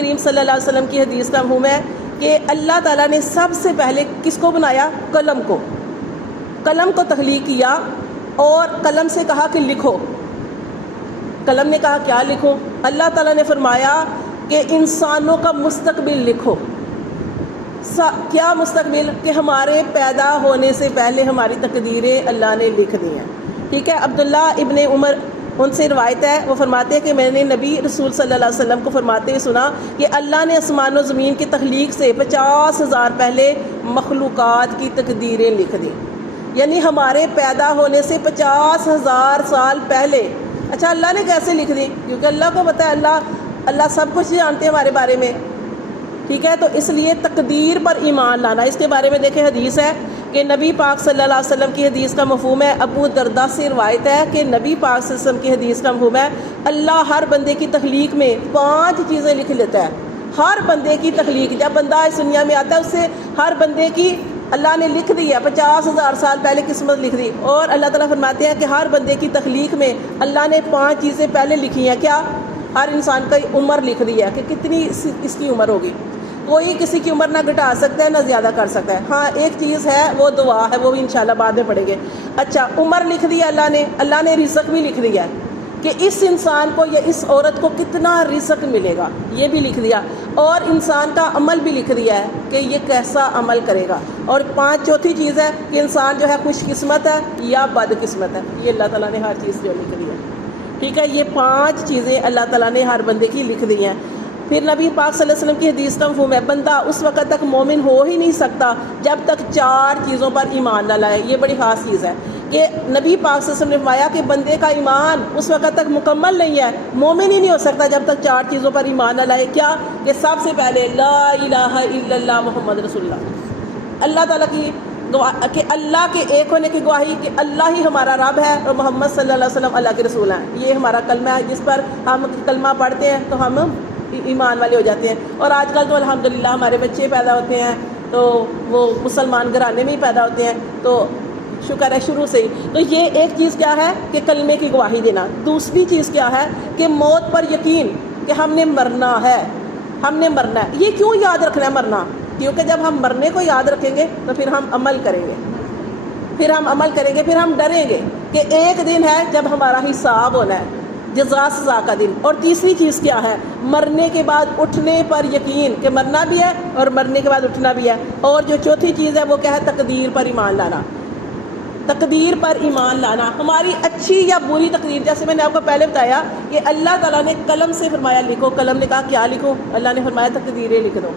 کریم صلی اللہ علیہ وسلم کی حدیث کا مفہوم ہے کہ اللہ تعالیٰ نے سب سے پہلے کس کو بنایا؟ قلم کو تخلیق کیا اور قلم سے کہا کہ لکھو. قلم نے کہا کیا لکھو؟ اللہ تعالیٰ نے فرمایا کہ انسانوں کا مستقبل لکھو. کیا مستقبل؟ کہ ہمارے پیدا ہونے سے پہلے ہماری تقدیریں اللہ نے لکھ دی ہیں. ٹھیک ہے. عبداللہ ابن عمر ان سے روایت ہے، وہ فرماتے ہیں کہ میں نے نبی رسول صلی اللہ علیہ وسلم کو فرماتے ہوئے سنا کہ اللہ نے آسمان و زمین کی تخلیق سے 50,000 پہلے مخلوقات کی تقدیریں لکھ دیں. یعنی ہمارے پیدا ہونے سے 50,000 سال پہلے. اچھا اللہ نے کیسے لکھ دی؟ کیونکہ اللہ کو پتہ ہے، اللہ سب کچھ جانتے ہیں ہمارے بارے میں. ٹھیک ہے. تو اس لیے تقدیر پر ایمان لانا، اس کے بارے میں دیکھیں حدیث ہے کہ نبی پاک صلی اللہ علیہ وسلم کی حدیث کا مفہوم ہے. ابو درداء سے روایت ہے کہ نبی پاک صلی اللہ علیہ وسلم کی حدیث کا مفہوم ہے اللہ ہر بندے کی تخلیق میں 5 چیزیں لکھ لیتا ہے. ہر بندے کی تخلیق، جب بندہ اس دنیا میں آتا ہے اس سے ہر بندے کی اللہ نے لکھ دی ہے. 50,000 سال پہلے قسمت لکھ دی. اور اللہ تعالیٰ فرماتے ہیں کہ ہر بندے کی تخلیق میں اللہ نے 5 چیزیں پہلے لکھی ہیں. کیا؟ ہر انسان کا عمر لکھ دی ہے کہ کتنی اس کی عمر ہوگی. کوئی کسی کی عمر نہ گھٹا سکتا ہے نہ زیادہ کر سکتا ہے. ہاں ایک چیز ہے وہ دعا ہے، وہ بھی انشاءاللہ بعد میں پڑھیں گے. اچھا عمر لکھ دی اللہ نے رزق بھی لکھ دیا کہ اس انسان کو یا اس عورت کو کتنا رزق ملے گا، یہ بھی لکھ دیا. اور انسان کا عمل بھی لکھ دیا ہے کہ یہ کیسا عمل کرے گا. اور 5 چوتھی چیز ہے کہ انسان جو ہے خوش قسمت ہے یا بد قسمت ہے. یہ اللہ تعالیٰ نے ہر چیز جو لکھ دی ہے. ٹھیک ہے. یہ 5 چیزیں اللہ تعالیٰ نے ہر بندے کی لکھ دی ہیں. پھر نبی پاک صلی اللہ علیہ وسلم کی حدیث کا مفہوم ہے بندہ اس وقت تک مومن ہو ہی نہیں سکتا جب تک 4 چیزوں پر ایمان نہ لائے. یہ بڑی خاص چیز ہے کہ نبی پاک صلی اللہ علیہ وسلم نے فرمایا کہ بندے کا ایمان اس وقت تک مکمل نہیں ہے، مومن ہی نہیں ہو سکتا جب تک 4 چیزوں پر ایمان نہ لائے. کیا؟ کہ سب سے پہلے لا الہ الا اللہ محمد رسول اللہ، اللہ تعالیٰ کی کہ اللہ کے ایک ہونے کی گواہی کہ اللہ ہی ہمارا رب ہے اور محمد صلی اللہ علیہ وسلم اللہ کے رسول ہیں. یہ ہمارا کلمہ ہے جس پر ہم کلمہ پڑھتے ہیں تو ہم ایمان والے ہو جاتے ہیں. اور آج کل تو الحمدللہ ہمارے بچے پیدا ہوتے ہیں تو وہ مسلمان گھرانے میں ہی پیدا ہوتے ہیں، تو شکر ہے شروع سے ہی. تو یہ ایک چیز کیا ہے کہ کلمے کی گواہی دینا. دوسری چیز کیا ہے کہ موت پر یقین کہ ہم نے مرنا ہے. یہ کیوں یاد رکھنا ہے مرنا؟ کیونکہ جب ہم مرنے کو یاد رکھیں گے تو پھر ہم عمل کریں گے، پھر ہم ڈریں گے کہ ایک دن ہے جب ہمارا حساب ہونا ہے، جزا سزا کا دن. اور تیسری چیز کیا ہے؟ مرنے کے بعد اٹھنے پر یقین کہ مرنا بھی ہے اور مرنے کے بعد اٹھنا بھی ہے. اور جو چوتھی چیز ہے وہ کیا ہے؟ تقدیر پر ایمان لانا. ہماری اچھی یا بری تقدیر، جیسے میں نے آپ کو پہلے بتایا کہ اللہ تعالیٰ نے قلم سے فرمایا لکھو. قلم نے کہا کیا لکھو؟ اللہ نے فرمایا تقدیریں لکھ دو،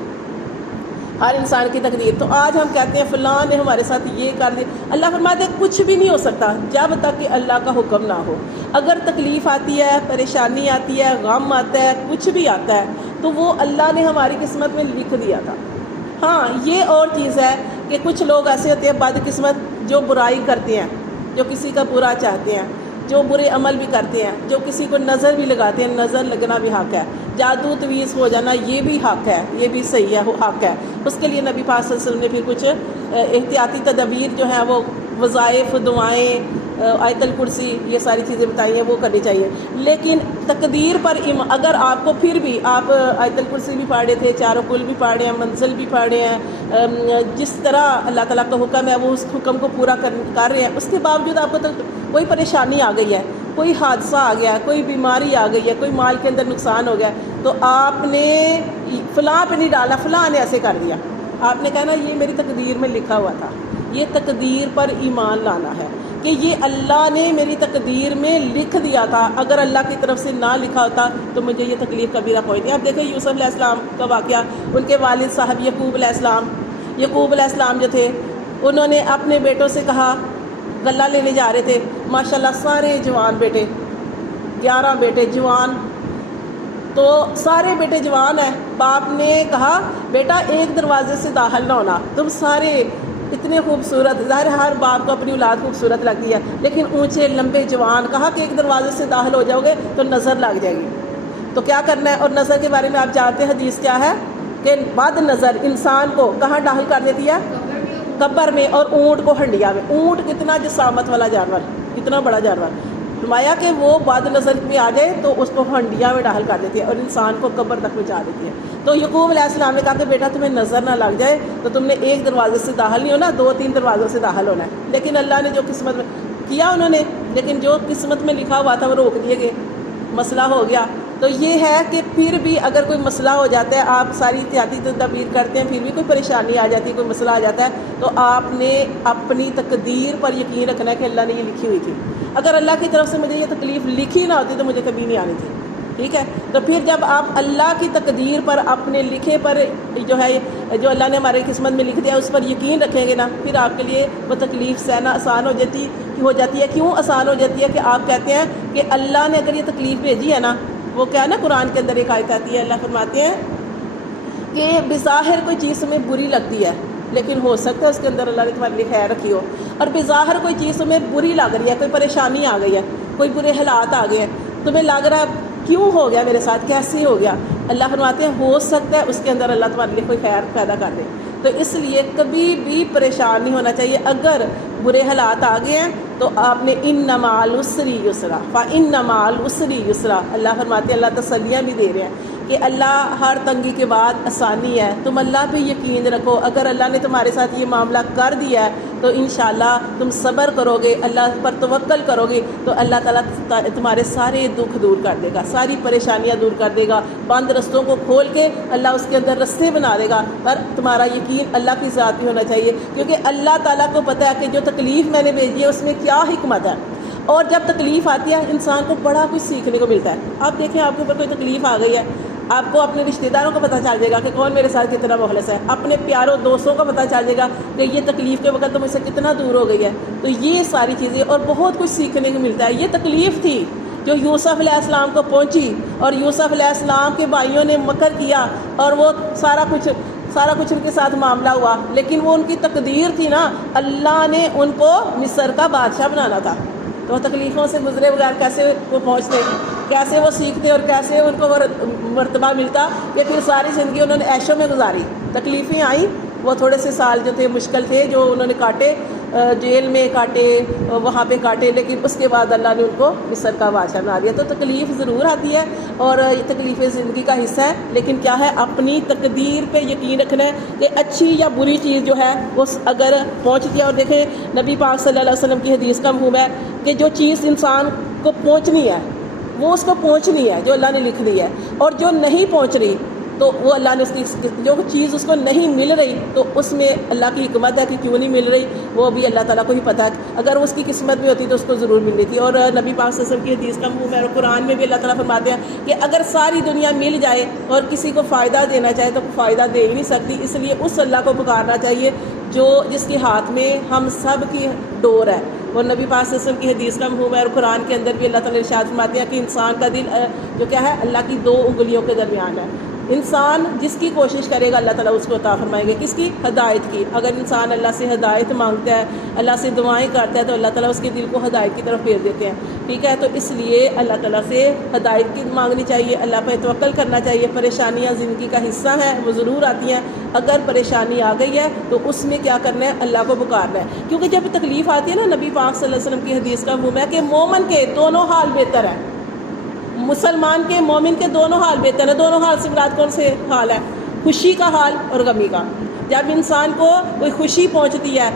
ہر انسان کی تقدیر. تو آج ہم کہتے ہیں فلاں نے ہمارے ساتھ یہ کر دیا. اللہ فرماتے ہیں کچھ بھی نہیں ہو سکتا جب تک کہ اللہ کا حکم نہ ہو. اگر تکلیف آتی ہے، پریشانی آتی ہے، غم آتا ہے، کچھ بھی آتا ہے تو وہ اللہ نے ہماری قسمت میں لکھ دیا تھا. ہاں یہ اور چیز ہے کہ کچھ لوگ ایسے ہوتے ہیں بد قسمت جو برائی کرتے ہیں، جو کسی کا برا چاہتے ہیں، جو برے عمل بھی کرتے ہیں، جو کسی کو نظر بھی لگاتے ہیں. نظر لگنا بھی حق ہے. جادو تویز ہو جانا یہ بھی حق ہے، یہ بھی صحیح ہے، حق ہے. اس کے لیے نبی پاک صلی اللہ علیہ وسلم نے پھر کچھ احتیاطی تدابیر جو ہیں وہ وظائف، دعائیں، آیت الکرسی، یہ ساری چیزیں بتائی ہیں وہ کرنی چاہیے. لیکن تقدیر پر اگر آپ کو پھر بھی آپ آیت الکرسی بھی پڑھے تھے، چاروں کل بھی پڑھے ہیں، منزل بھی پڑھے ہیں، جس طرح اللہ تعالیٰ کا حکم ہے وہ اس حکم کو پورا کر رہے ہیں، اس کے باوجود آپ کو کوئی پریشانی آ گئی ہے، کوئی حادثہ آ گیا ہے، کوئی بیماری آ گئی ہے، کوئی مال کے اندر نقصان ہو گیا تو آپ نے فلاں پہ نہیں ڈالا، فلاں نے ایسے کر دیا. آپ نے کہا نا یہ میری تقدیر میں لکھا ہوا تھا. یہ تقدیر پر ایمان لانا ہے کہ یہ اللہ نے میری تقدیر میں لکھ دیا تھا. اگر اللہ کی طرف سے نہ لکھا ہوتا تو مجھے یہ تکلیف کبھی نہ پہنچتی. اب دیکھیں یوسف علیہ السلام کا واقعہ، ان کے والد صاحب یعقوب علیہ السلام جو تھے انہوں نے اپنے بیٹوں سے کہا، غلہ لینے جا رہے تھے، ماشاءاللہ سارے جوان بیٹے، 11 بیٹے جوان، تو سارے بیٹے جوان ہیں. باپ نے کہا بیٹا ایک دروازے سے داخل نہ ہونا، تم سارے اتنے خوبصورت، ظاہر ہر باپ کو اپنی اولاد خوبصورت لگتی ہے، لیکن اونچے لمبے جوان، کہا کہ ایک دروازے سے داخل ہو جاؤ گے تو نظر لگ جائے گی. تو کیا کرنا ہے؟ اور نظر کے بارے میں آپ جانتے ہیں حدیث کیا ہے کہ بد نظر انسان کو کہاں داخل کر دیتی ہے؟ قبر میں. اور اونٹ کو ہنڈیا میں. اونٹ کتنا جسامت والا جانور، کتنا بڑا جانور، فرمایا کہ وہ باد نظر میں آ جائے تو اس کو ہنڈیاں میں داخل کر دیتی ہے اور انسان کو قبر تک پہنچا دیتی ہے. تو یعقوب علیہ السلام نے کہا کہ بیٹا تمہیں نظر نہ لگ جائے تو تم نے ایک دروازے سے داخل نہیں ہونا, 2-3 دروازوں سے داخل ہونا ہے. لیکن اللہ نے جو قسمت میں کیا انہوں نے, لیکن جو قسمت میں لکھا ہوا تھا وہ روک دیے گئے, مسئلہ ہو گیا. تو یہ ہے کہ پھر بھی اگر کوئی مسئلہ ہو جاتا ہے, آپ ساری احتیاطی تدابیر کرتے ہیں, پھر بھی کوئی پریشانی آ جاتی ہے, کوئی مسئلہ آ جاتا ہے, تو آپ نے اپنی تقدیر پر یقین رکھنا ہے کہ اللہ نے یہ لکھی ہوئی تھی. اگر اللہ کی طرف سے مجھے یہ تکلیف لکھی نہ ہوتی تو مجھے کبھی نہیں آنی تھی. ٹھیک ہے, تو پھر جب آپ اللہ کی تقدیر پر, اپنے لکھے پر جو ہے, جو اللہ نے ہمارے قسمت میں لکھ دیا اس پر یقین رکھیں گے نا, پھر آپ کے لیے وہ تکلیف سہنا آسان ہو جاتی ہے. کیوں آسان ہو جاتی ہے کہ آپ کہتے ہیں کہ اللہ نے اگر یہ تکلیف بھیجی ہے نا, وہ کیا ہے نا, قرآن کے اندر ایک آیت آتی ہے, اللہ فرماتے ہیں کہ بظاہر کوئی چیز تمہیں بری لگتی ہے لیکن ہو سکتا ہے اس کے اندر اللہ نے تمہارے لیے خیر رکھی ہو, اور بظاہر کوئی چیز تمہیں بری لگ رہی ہے, کوئی پریشانی آ گئی ہے, کوئی برے حالات آ گئے ہیں, تمہیں لگ رہا ہے کیوں ہو گیا میرے ساتھ, کیسے ہو گیا, اللہ فرماتے ہیں ہو سکتا ہے اس کے اندر اللہ تمہارے لیے کوئی خیر پیدا کر دے. تو اس لیے کبھی بھی پریشان نہیں ہونا چاہیے. اگر برے حالات آ گئے ہیں تو آپ نے ان مع العسر یسرا, فإن مع العسر یسرا, اللہ فرماتے ہیں, اللہ تسلیاں بھی دے رہے ہیں کہ اللہ ہر تنگی کے بعد آسانی ہے, تم اللہ پہ یقین رکھو. اگر اللہ نے تمہارے ساتھ یہ معاملہ کر دیا ہے تو انشاءاللہ تم صبر کرو گے, اللہ پر توکل کرو گے تو اللہ تعالیٰ تمہارے سارے دکھ دور کر دے گا, ساری پریشانیاں دور کر دے گا, بند رستوں کو کھول کے اللہ اس کے اندر رستے بنا دے گا. پر تمہارا یقین اللہ کی ذات بھی ہونا چاہیے, کیونکہ اللہ تعالیٰ کو پتہ ہے کہ جو تکلیف میں نے بھیجی ہے اس میں کیا حکمت ہے. اور جب تکلیف آتی ہے انسان کو بڑا کچھ سیکھنے کو ملتا ہے. آپ دیکھیں آپ کے اوپر کوئی تکلیف آ گئی ہے, آپ کو اپنے رشتہ داروں کو پتہ چل جائے گا کہ کون میرے ساتھ کتنا مخلص ہے, اپنے پیاروں دوستوں کو پتہ چل جائے گا کہ یہ تکلیف کے وقت تو مجھ سے کتنا دور ہو گئی ہے. تو یہ ساری چیزیں اور بہت کچھ سیکھنے کو ملتا ہے. یہ تکلیف تھی جو یوسف علیہ السلام کو پہنچی, اور یوسف علیہ السلام کے بھائیوں نے مکر کیا اور وہ سارا کچھ ان کے ساتھ معاملہ ہوا, لیکن وہ ان کی تقدیر تھی نا, اللہ نے ان کو مصر کا بادشاہ بنانا تھا. تو تکلیفوں سے گزرے بغیر کیسے وہ پہنچتے, کیسے وہ سیکھتے اور کیسے ان کو وہ مرتبہ ملتا کہ پھر ساری زندگی انہوں نے عیشوں میں گزاری. تکلیفیں آئیں, وہ تھوڑے سے سال جو تھے مشکل تھے, جو انہوں نے کاٹے, جیل میں کاٹے, وہاں پہ کاٹے, لیکن اس کے بعد اللہ نے ان کو مصر کا بادشاہ بنا دیا. تو تکلیف ضرور آتی ہے اور یہ تکلیفیں زندگی کا حصہ ہے, لیکن کیا ہے اپنی تقدیر پہ یقین رکھنا ہے کہ اچھی یا بری چیز جو ہے وہ اگر پہنچتی ہے. اور دیکھیں نبی پاک صلی اللہ علیہ وسلم کی حدیث کا مفہوم ہے کہ جو چیز انسان کو پہنچنی ہے وہ اس کو پہنچنی ہے, جو اللہ نے لکھ دی ہے, اور جو نہیں پہنچ رہی تو وہ اللہ نے اس کی جو چیز اس کو نہیں مل رہی تو اس میں اللہ کی حکمت ہے کہ کیوں نہیں مل رہی, وہ بھی اللہ تعالیٰ کو ہی پتہ ہے. اگر اس کی قسمت میں ہوتی تو اس کو ضرور مل رہی تھی. اور نبی پاک صلی اللہ علیہ وسلم کی حدیث کا مفہوم ہے, اور قرآن میں بھی اللہ تعالیٰ فرماتے ہیں کہ اگر ساری دنیا مل جائے اور کسی کو فائدہ دینا چاہے تو فائدہ دے ہی نہیں سکتی. اس لیے اس اللہ کو پکارنا چاہیے جس کے ہاتھ میں ہم سب کی ڈور ہے. اور نبی پاک صلی اللہ علیہ وسلم کی حدیث کا مفہوم ہے, اور قرآن کے اندر بھی اللہ تعالیٰ ارشاد فرماتے ہیں کہ انسان کا دل جو کیا ہے اللہ کی 2 انگلیوں کے درمیان ہے. انسان جس کی کوشش کرے گا اللہ تعالیٰ اس کو عطا فرمائیں گے. کس کی؟ ہدایت کی. اگر انسان اللہ سے ہدایت مانگتا ہے, اللہ سے دعائیں کرتا ہے تو اللہ تعالیٰ اس کے دل کو ہدایت کی طرف پھیر دیتے ہیں. ٹھیک ہے, تو اس لیے اللہ تعالیٰ سے ہدایت کی مانگنی چاہیے, اللہ پہ توکل کرنا چاہیے. پریشانیاں زندگی کا حصہ ہیں, وہ ضرور آتی ہیں. اگر پریشانی آ گئی ہے تو اس میں کیا کرنا ہے, اللہ کو پکارنا ہے. کیونکہ جب تکلیف آتی ہے نا, نبی پاک صلی اللہ علیہ وسلم کی حدیث کا مفہوم ہے کہ مومن کے دونوں حال بہتر ہیں. مسلمان کے, مومن کے دونوں حال بہتر ہیں. دونوں حال سے مراد کون سے حال ہے؟ خوشی کا حال اور غمی کا. جب انسان کو کوئی خوشی پہنچتی ہے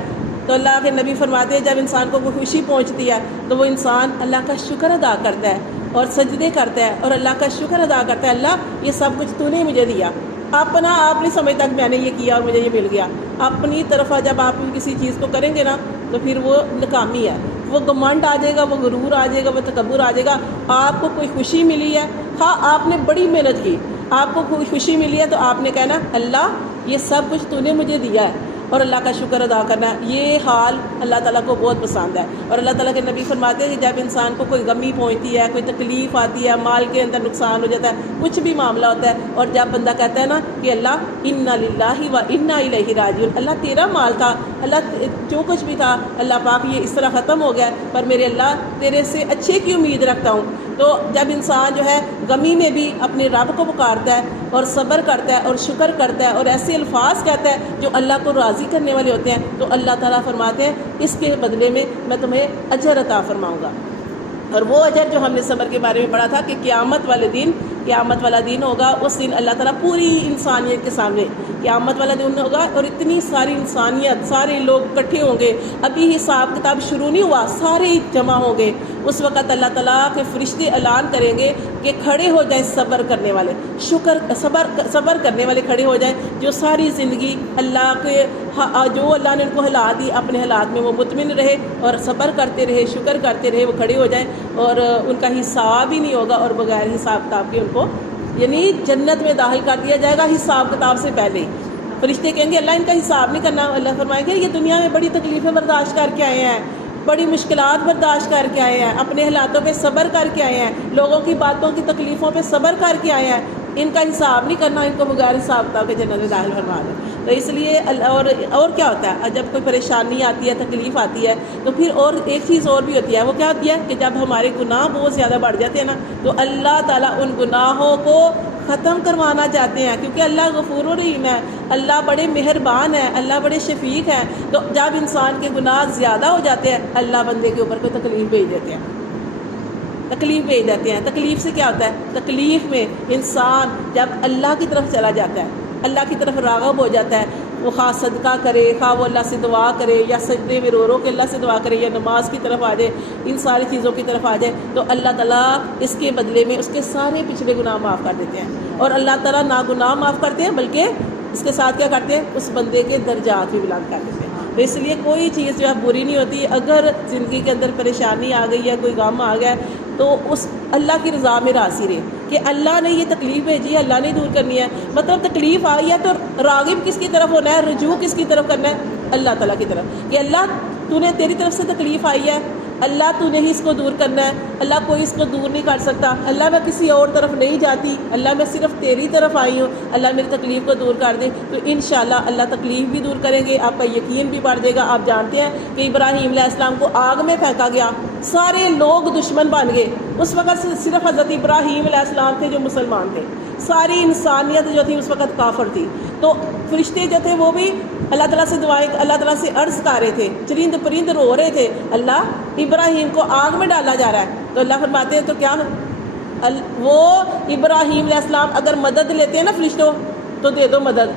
تو اللہ کے نبی فرماتے ہیں جب انسان کو کوئی خوشی پہنچتی ہے تو وہ انسان اللہ کا شکر ادا کرتا ہے اور سجدے کرتا ہے اور اللہ کا شکر ادا کرتا ہے, اللہ یہ سب کچھ تو نے مجھے دیا, اپنا آپ نہیں سمجھتا کہ میں نے یہ کیا اور مجھے یہ مل گیا. اپنی طرف جب آپ کسی چیز کو کریں گے نا تو پھر وہ ناکامی ہے, وہ گمنڈ آ جائے گا, وہ غرور آ جائے گا, وہ تکبر آ جائے گا. آپ کو کوئی خوشی ملی ہے, ہاں آپ نے بڑی محنت کی, آپ کو کوئی خوشی ملی ہے تو آپ نے کہنا اللہ یہ سب کچھ تو نے مجھے دیا ہے, اور اللہ کا شکر ادا کرنا ہے. یہ حال اللہ تعالیٰ کو بہت پسند ہے. اور اللہ تعالیٰ کے نبی فرماتے ہیں کہ جب انسان کو کوئی غمی پہنچتی ہے, کوئی تکلیف آتی ہے, مال کے اندر نقصان ہو جاتا ہے, کچھ بھی معاملہ ہوتا ہے, اور جب بندہ کہتا ہے نا کہ اللہ انا للہ و انا الیہ راجعون, اللہ تیرا مال تھا, اللہ جو کچھ بھی تھا اللہ پاک یہ اس طرح ختم ہو گیا, پر میرے اللہ تیرے سے اچھے کی امید رکھتا ہوں. تو جب انسان جو ہے غمی میں بھی اپنے رب کو پکارتا ہے اور صبر کرتا ہے اور شکر کرتا ہے اور ایسے الفاظ کہتا ہے جو اللہ کو راضی کرنے والے ہوتے ہیں, تو اللہ تعالیٰ فرماتے ہیں اس کے بدلے میں تمہیں اجر عطا فرماؤں گا. اور وہ اجر جو ہم نے صبر کے بارے میں پڑھا تھا کہ قیامت والا دن ہوگا، اس دن اللہ تعالیٰ پوری انسانیت کے سامنے قیامت والا دن ہوگا اور اتنی ساری انسانیت، سارے لوگ اکٹھے ہوں گے، ابھی حساب کتاب شروع نہیں ہوا، سارے جمع ہوں گے۔ اس وقت اللہ تعالیٰ کے فرشتے اعلان کریں گے کہ کھڑے ہو جائیں صبر کرنے والے، صبر کرنے والے کھڑے ہو جائیں، جو ساری زندگی اللہ کے جو اللہ نے ان کو حالات دی اپنے حالات میں وہ مطمئن رہے اور صبر کرتے رہے، شکر کرتے رہے، وہ کھڑے ہو جائیں اور ان کا حساب ہی نہیں ہوگا اور بغیر حساب کتاب کے ان کو یعنی جنت میں داخل کر دیا جائے گا حساب کتاب سے پہلے ہی۔ فرشتے کہیں گے اللہ ان کا حساب نہیں کرنا، اللہ فرمائیں گے یہ دنیا میں بڑی تکلیفیں برداشت کر کے آئے ہیں، بڑی مشکلات برداشت کر کے آئے ہیں، اپنے حالاتوں پہ صبر کر کے آئے ہیں، لوگوں کی باتوں کی تکلیفوں پہ صبر کر کے آئے ہیں، ان کا حساب نہیں کرنا، ان کو بغیر حساب کتاب کے جنت میں داخل فرما دیں۔ تو اس لیے اور کیا ہوتا ہے جب کوئی پریشانی آتی ہے، تکلیف آتی ہے، تو پھر اور ایک چیز اور بھی ہوتی ہے، وہ کیا ہوتی ہے کہ جب ہمارے گناہ بہت زیادہ بڑھ جاتے ہیں نا، تو اللہ تعالیٰ ان گناہوں کو ختم کروانا چاہتے ہیں، کیونکہ اللہ غفور و رحیم ہے، اللہ بڑے مہربان ہے، اللہ بڑے شفیق ہیں۔ تو جب انسان کے گناہ زیادہ ہو جاتے ہیں، اللہ بندے کے اوپر کوئی تکلیف بھیج دیتے ہیں، تکلیف سے کیا ہوتا ہے؟ تکلیف میں انسان جب اللہ کی طرف چلا جاتا ہے، اللہ کی طرف راغب ہو جاتا ہے، وہ خواہ صدقہ کرے، خواہ وہ اللہ سے دعا کرے، یا سجدے میں رو کے اللہ سے دعا کرے، یا نماز کی طرف آ جائے، ان ساری چیزوں کی طرف آ جائے، تو اللہ تعالیٰ اس کے بدلے میں اس کے سارے پچھلے گناہ معاف کر دیتے ہیں۔ اور اللہ تعالیٰ نہ گناہ معاف کرتے ہیں بلکہ اس کے ساتھ کیا کرتے ہیں؟ اس بندے کے درجات بھی بلند کر دیتے ہیں۔ تو اس لیے کوئی چیز جو ہے بری نہیں ہوتی، اگر زندگی کے اندر پریشانی آ گئی ہے، کوئی غم آ گیا ہے، تو اس اللہ کی رضا میں راضی رہے کہ اللہ نے یہ تکلیف بھیجی ہے، اللہ نے دور کرنی ہے۔ مطلب تکلیف آئی ہے تو راغب کس کی طرف ہونا ہے، رجوع کس کی طرف کرنا ہے؟ اللہ تعالیٰ کی طرف، کہ اللہ تو نے تیری طرف سے تکلیف آئی ہے، اللہ تو نے ہی اس کو دور کرنا ہے، اللہ کوئی اس کو دور نہیں کر سکتا، اللہ میں کسی اور طرف نہیں جاتی، اللہ میں صرف تیری طرف آئی ہوں، اللہ میری تکلیف کو دور کر دے۔ تو انشاءاللہ اللہ تکلیف بھی دور کریں گے، آپ کا یقین بھی بڑھ جائے گا۔ آپ جانتے ہیں کہ ابراہیم علیہ السلام کو آگ میں پھینکا گیا، سارے لوگ دشمن بن گئے، اس وقت صرف حضرت ابراہیم علیہ السلام تھے جو مسلمان تھے، ساری انسانیت جو تھی اس وقت کافر تھی۔ تو فرشتے جو تھے وہ بھی اللہ تعالیٰ سے دعائیں، اللہ تعالیٰ سے عرض کر رہے تھے، چرند پرند رو رہے تھے، اللہ ابراہیم کو آگ میں ڈالا جا رہا ہے۔ تو اللہ فرماتے ہیں تو کیا وہ ابراہیم علیہ السلام اگر مدد لیتے ہیں نا فرشتوں تو دے دو مدد،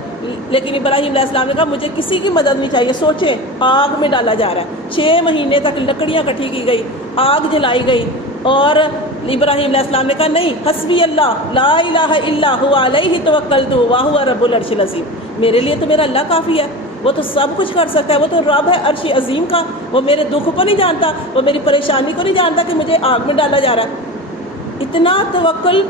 لیکن ابراہیم علیہ السلام نے کہا مجھے کسی کی مدد نہیں چاہیے۔ سوچیں آگ میں ڈالا جا رہا ہے، 6 مہینے تک لکڑیاں کٹھی کی گئی، آگ جلائی گئی، اور ابراہیم علیہ السلام نے کہا نہیں، حسبی اللہ لا الہ الا هو علیہ توکلت وہو رب العرش العظیم، میرے لیے تو میرا اللہ کافی ہے، وہ تو سب کچھ کر سکتا ہے، وہ تو رب ہے عرش عظیم کا، وہ میرے دکھ کو نہیں جانتا، وہ میری پریشانی کو نہیں جانتا کہ مجھے آگ میں ڈالا جا رہا ہے۔ اتنا توکل،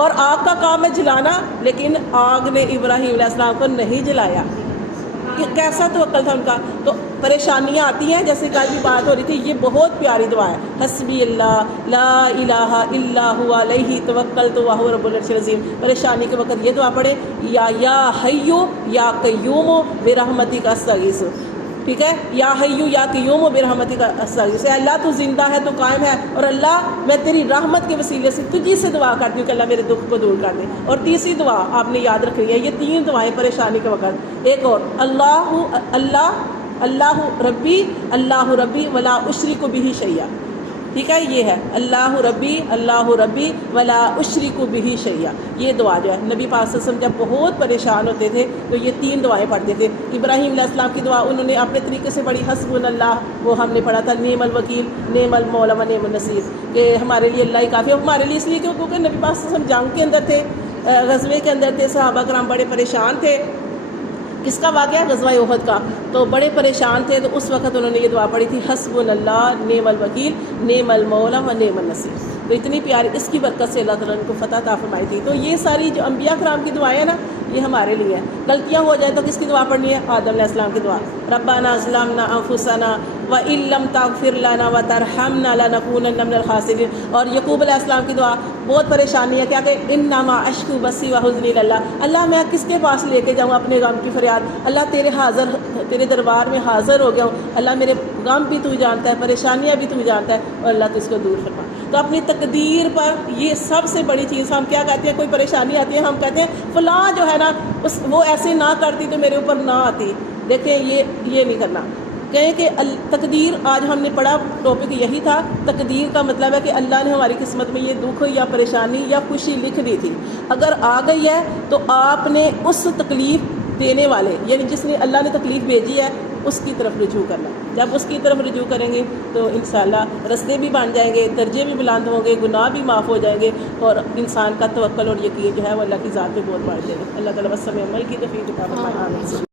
اور آگ کا کام ہے جلانا، لیکن آگ نے ابراہیم علیہ السلام کو نہیں جلایا۔ یہ کیسا توکل تھا ان کا۔ تو پریشانیاں آتی ہیں، جیسے کل بھی بات ہو رہی تھی، یہ بہت پیاری دعا ہے، حسبی اللہ لا الہ الا هو علیہ توکلت وہو رب العرش العظیم۔ پریشانی کے وقت یہ دعا پڑھے، یا حیو یا قیوم برحمتک استغیث، ٹھیک ہے، یا حیو یا قیوم برحمتک استغیث، اللہ تو زندہ ہے، تو قائم ہے، اور اللہ میں تیری رحمت کے وسیلے سے تجھی سے دعا کرتی ہوں کہ اللہ میرے دکھ کو دور کر دے۔ اور تیسری دعا آپ نے یاد رکھنی ہے، یہ 3 دعائیں پریشانی کے وقت۔ ایک اور، اللہ ربی ولا اشرک بہ شیئا، ٹھیک ہے، یہ ہے اللہ ربی ولا اشرک بہ شیئا۔ یہ دعا جو ہے نبی پاک صلی اللہ علیہ وسلم جب بہت پریشان ہوتے تھے تو یہ 3 دعائیں پڑھتے تھے۔ ابراہیم علیہ السلام کی دعا انہوں نے اپنے طریقے سے پڑھی، حسبنا اللہ، وہ ہم نے پڑھا تھا، نعم الوکیل نعم المولا و نعم النصیر، کہ ہمارے لیے اللہ ہی کافی ہے۔ ہمارے لیے اس لیے کیونکہ نبی پاک صلی اللہ علیہ وسلم جنگ کے اندر تھے، غزوے کے اندر تھے، صحابہ کرام بڑے پریشان تھے۔ کس کا واقعہ؟ غزوہ احد کا۔ تو بڑے پریشان تھے، تو اس وقت انہوں نے یہ دعا پڑھی تھی، حسبنا اللہ نعم الوکیل نعم المولا و نعم النصیر۔ تو اتنی پیاری، اس کی برکت سے اللہ تعالیٰ نے کو فتح عطا فرمائی تھی۔ تو یہ ساری جو انبیاء کرام کی دعائیں ہیں نا، یہ ہمارے لیے ہیں۔ غلطیاں ہو جائیں تو کس کی دعا پڑھنی ہے؟ آدم علیہ السلام کی دعا، ربنا ظلمنا انفسنا وان لم تغفر لنا وترحمنا لنکونن من الخاسرین۔ اور یعقوب علیہ السلام کی دعا، بہت پریشانی ہے، کیا کہ انما اشکو بثی وحزنی اللہ، اللہ میں کس کے پاس لے کے جاؤں اپنے غم کی فریاد، اللہ تیرے دربار میں حاضر ہو گیا ہوں، اللہ میرے غم بھی تو جانتا ہے، پریشانیاں بھی تو جانتا ہے، اور اللہ تو اس کو دور فرما۔ تو اپنی تقدیر پر یہ سب سے بڑی چیز، ہم کیا کہتے ہیں، کوئی پریشانی آتی ہے ہم کہتے ہیں فلاں جو ہے نا وہ ایسے نہ کرتی تو میرے اوپر نہ آتی۔ دیکھیں یہ نہیں کرنا، کہیں کہ تقدیر، آج ہم نے پڑھا ٹاپک یہی تھا، تقدیر کا مطلب ہے کہ اللہ نے ہماری قسمت میں یہ دکھ یا پریشانی یا خوشی لکھ دی تھی، اگر آ گئی ہے تو آپ نے اس تکلیف دینے والے یعنی جس نے اللہ نے تکلیف بھیجی ہے اس کی طرف رجوع کرنا. جب اس کی طرف رجوع کریں گے تو انشاءاللہ رستے بھی بن جائیں گے، درجے بھی بلند ہوں گے، گناہ بھی معاف ہو جائیں گے، اور انسان کا توکل اور یقین جو ہے وہ اللہ کی ذات پہ بہت بڑھ جائے گا. اللہ تعالیٰ بس ہمیں عمل کی توفیق عطا فرمائے.